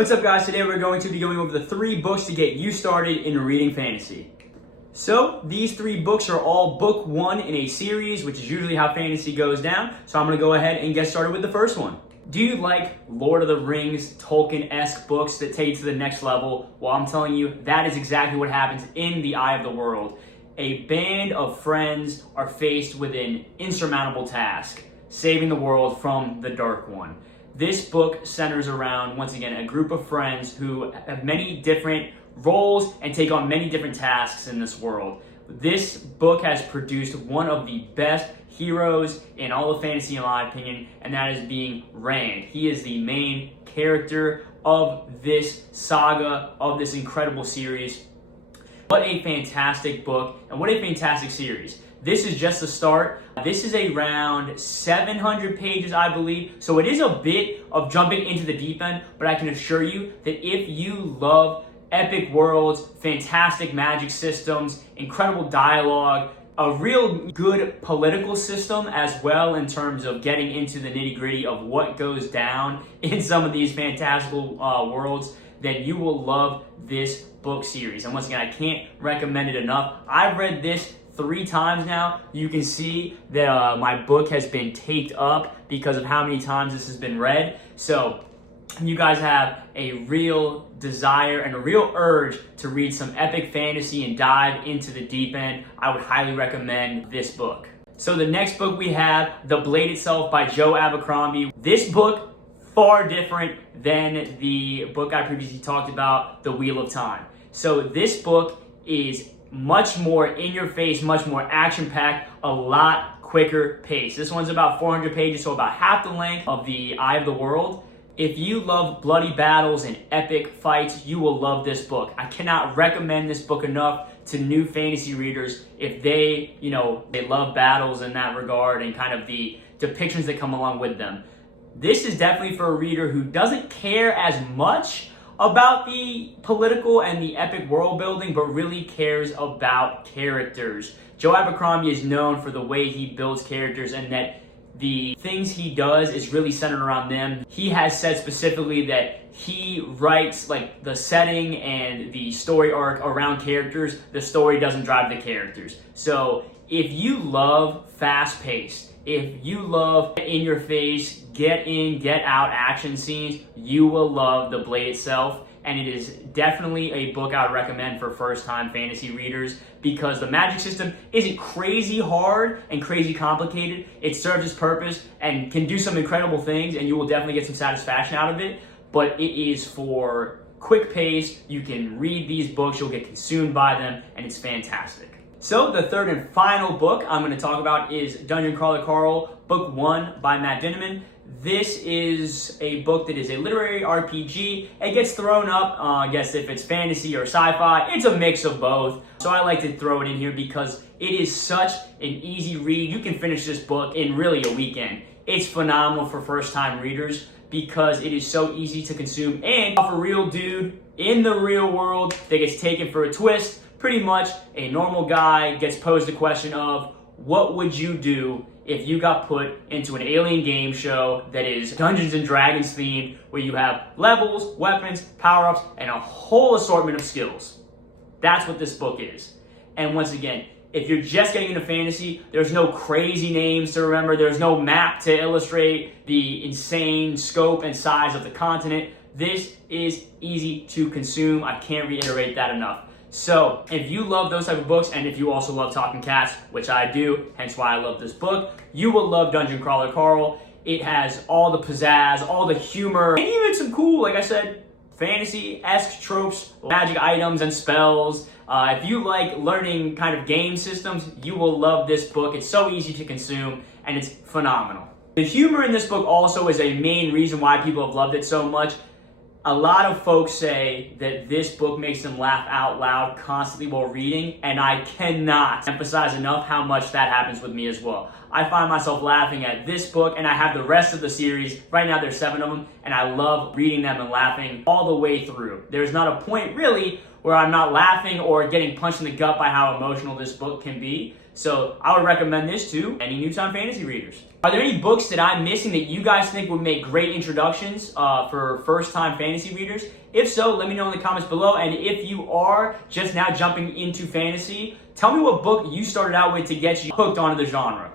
What's up, guys? Today we're going to be going over the 3 books to get you started in reading fantasy. So these 3 books are all book 1 in a series, which is usually how fantasy goes down. So I'm going to go ahead and get started with the first one. Do you like Lord of the Rings, Tolkien-esque books that take you to the next level? Well, I'm telling you, that is exactly what happens in The Eye of the World. A band of friends are faced with an insurmountable task, saving the world from the Dark One. This book centers around, once again, a group of friends who have many different roles and take on many different tasks in this world. This book has produced one of the best heroes in all of fantasy, in my opinion, and that is being Rand. He is the main character of this saga, of this incredible series. What a fantastic book, and what a fantastic series. This is just the start. This is around 700 pages, I believe. So it is a bit of jumping into the deep end, but I can assure you that if you love epic worlds, fantastic magic systems, incredible dialogue, a real good political system as well in terms of getting into the nitty-gritty of what goes down in some of these fantastical worlds, then you will love this book series. And once again, I can't recommend it enough. I've read this 3 times now. You can see that my book has been taped up because of how many times this has been read. So you guys have a real desire and a real urge to read some epic fantasy and dive into the deep end, I would highly recommend this book. So the next book we have, The Blade Itself by Joe Abercrombie. This book, far different than the book I previously talked about, The Wheel of Time. So this book is much more in your face, much more action-packed, a lot quicker pace. This one's about 400 pages, so about half the length of The Eye of the World. If you love bloody battles and epic fights, you will love this book. I cannot recommend this book enough to new fantasy readers if they love battles in that regard and kind of the depictions that come along with them. This is definitely for a reader who doesn't care as much about the political and the epic world building, but really cares about characters. Joe Abercrombie is known for the way he builds characters and that the things he does is really centered around them. He has said specifically that he writes like the setting and the story arc around characters. The story doesn't drive the characters. So if you love fast-paced, if you love in-your-face, get in, get out action scenes, you will love The Blade Itself. And it is definitely a book I would recommend for first-time fantasy readers because the magic system isn't crazy hard and crazy complicated. It serves its purpose and can do some incredible things, and you will definitely get some satisfaction out of it. But it is for quick pace. You can read these books, you'll get consumed by them, and it's fantastic. So the third and final book I'm going to talk about is Dungeon Crawler Carl, Book 1 by Matt Dinniman. This is a book that is a literary RPG. It gets thrown up, I guess if it's fantasy or sci-fi. It's a mix of both. So I like to throw it in here because it is such an easy read. You can finish this book in really a weekend. It's phenomenal for first-time readers because it is so easy to consume and off a real dude in the real world that gets taken for a twist. Pretty much a normal guy gets posed the question of, what would you do if you got put into an alien game show that is Dungeons and Dragons themed, where you have levels, weapons, power-ups, and a whole assortment of skills? That's what this book is. And once again, if you're just getting into fantasy, there's no crazy names to remember, there's no map to illustrate the insane scope and size of the continent. This is easy to consume. I can't reiterate that enough. So if you love those type of books, and if you also love talking cats, which I do, hence why I love this book, you will love Dungeon Crawler Carl. It has all the pizzazz, all the humor, and even some cool, like I said, fantasy-esque tropes, magic items and spells. If you like learning kind of game systems, you will love this book. It's so easy to consume, and it's phenomenal. The humor in this book also is a main reason why people have loved it so much. A lot of folks say that this book makes them laugh out loud constantly while reading, and I cannot emphasize enough how much that happens with me as well. I find myself laughing at this book, and I have the rest of the series. Right now there's 7 of them, and I love reading them and laughing all the way through. There's not a point really where I'm not laughing or getting punched in the gut by how emotional this book can be. So I would recommend this to any new-time fantasy readers. Are there any books that I'm missing that you guys think would make great introductions for first-time fantasy readers? If so, let me know in the comments below. And if you are just now jumping into fantasy, tell me what book you started out with to get you hooked onto the genre.